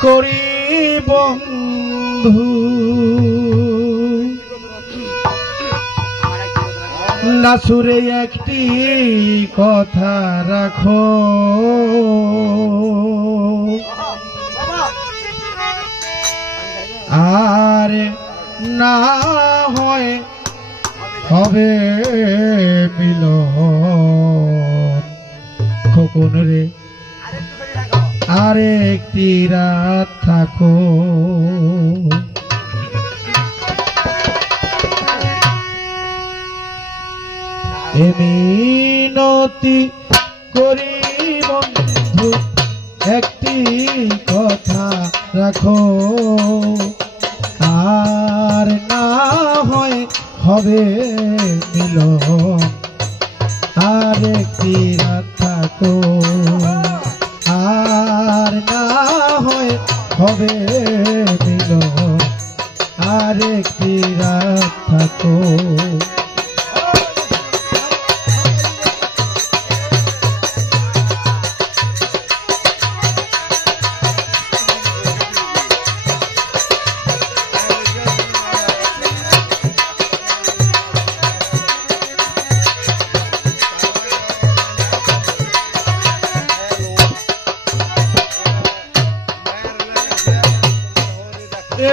করি বন্ধু নাসুরে একটি কথা রাখো আর না হয় হবে মিলন খোকন রে আরেকটি রাত থাকো মিনতি করি বন্ধু একটি কথা রাখো আর না হয় হবে মিলন আরেকটি রাত থাকো আর না হয় হবে মিলন আরেকটি রাত থাকো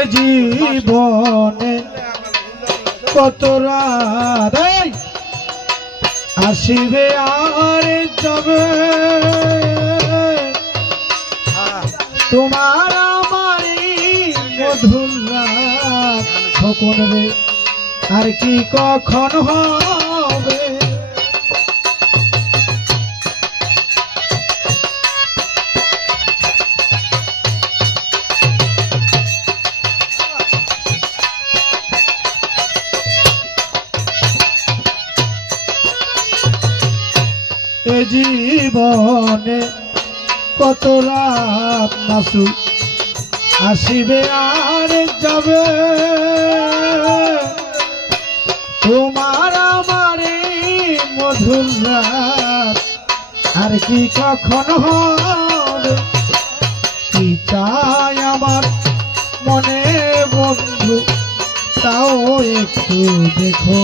জীবনে কত রাত আসিবে আর যাবে তোমার আমারই মধুর রাত কখন রে আর কি কখন হবে জীবনে কত রাত নাসু আসিবে আর যাবে তোমার আমারে মধুর রাত আর কি কখন হবে কি চাই আমার মনে বন্ধু তাও একটু দেখো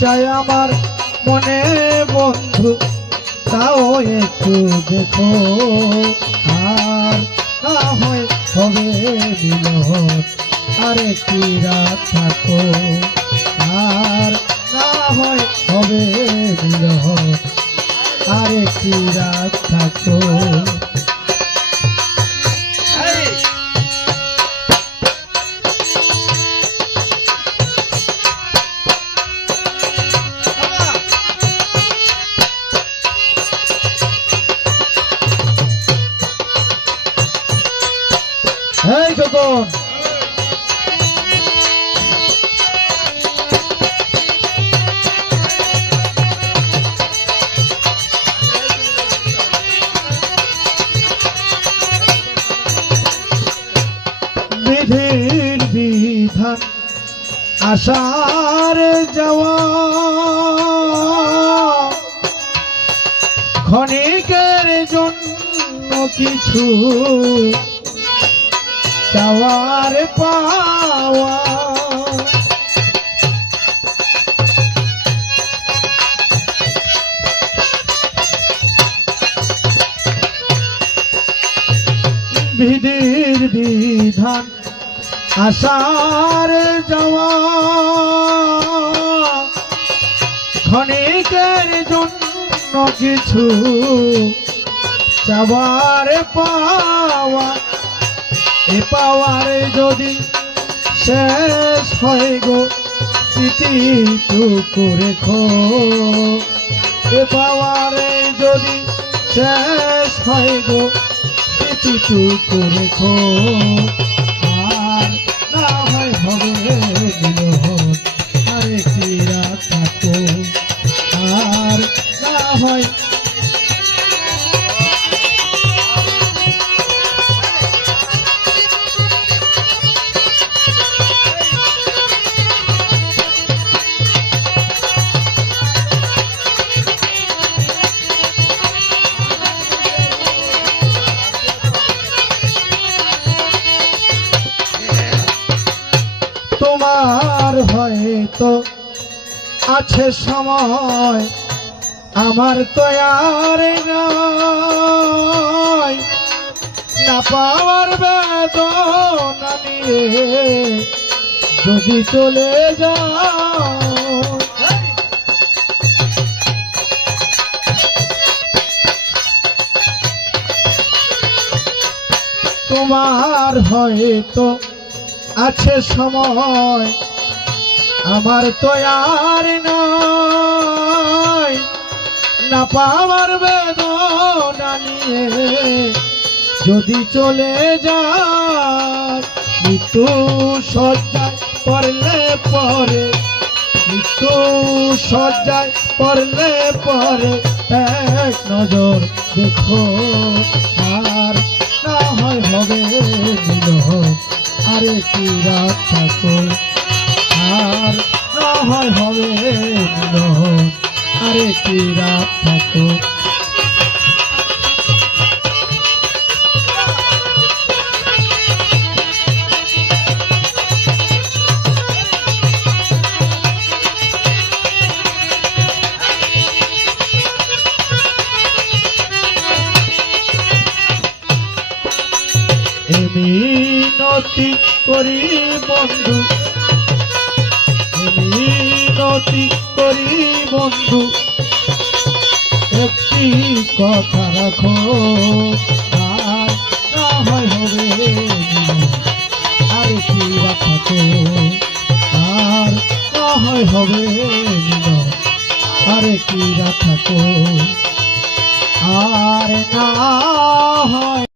চাই আমার মনে বন্ধু তাও একটু দেখো আর না হয় হবে মিলন আরেকটি রাত থাকো আর না হয় হবে মিলন আরেকটি রাত থাকো এই খোকন বিধির বিধান আসার যাওয়া ক্ষণিকের জন্য কিছু চাওয়ার পাওয়া বিধির বিধান আসার যাওয়া ক্ষণিকের জন্য কিছু চাওয়ার পাওয়া এ পাওয়ার যদি শেষ হয় গো স্মৃতিটুকু রেখো এ পাওয়ার যদি শেষ হয় গো স্মৃতিটুকু রেখো আর না হয় হবে মিলন আরেকটি রাত থাকো আর না হয় তোমার হয়তো আছে সময়, আমার তো আর নাই, না পাওয়ার বেদনা নিয়ে যদি চলে যাও। তোমার হয়তো আছে সময়, আমার তো আর নাই, না পাওয়ার বেদনা নিয়ে যদি চলে যায়। মৃত্যু শয্যায় পড়লে পরে, মৃত্যু শয্যায় পড়লে পরে এক নজর দেখো, আর না হয় হবে মিলন, আরে কি রাত থাকো, আর না হয় হবে মিলন, আরে কি রাত থাকো। মিনতি করি বন্ধু, মিনতি করি বন্ধু, একটি কথা রাখো, আর না হয় হবে আর কি রাখো, আর না হয় হবে আর কি রাখো।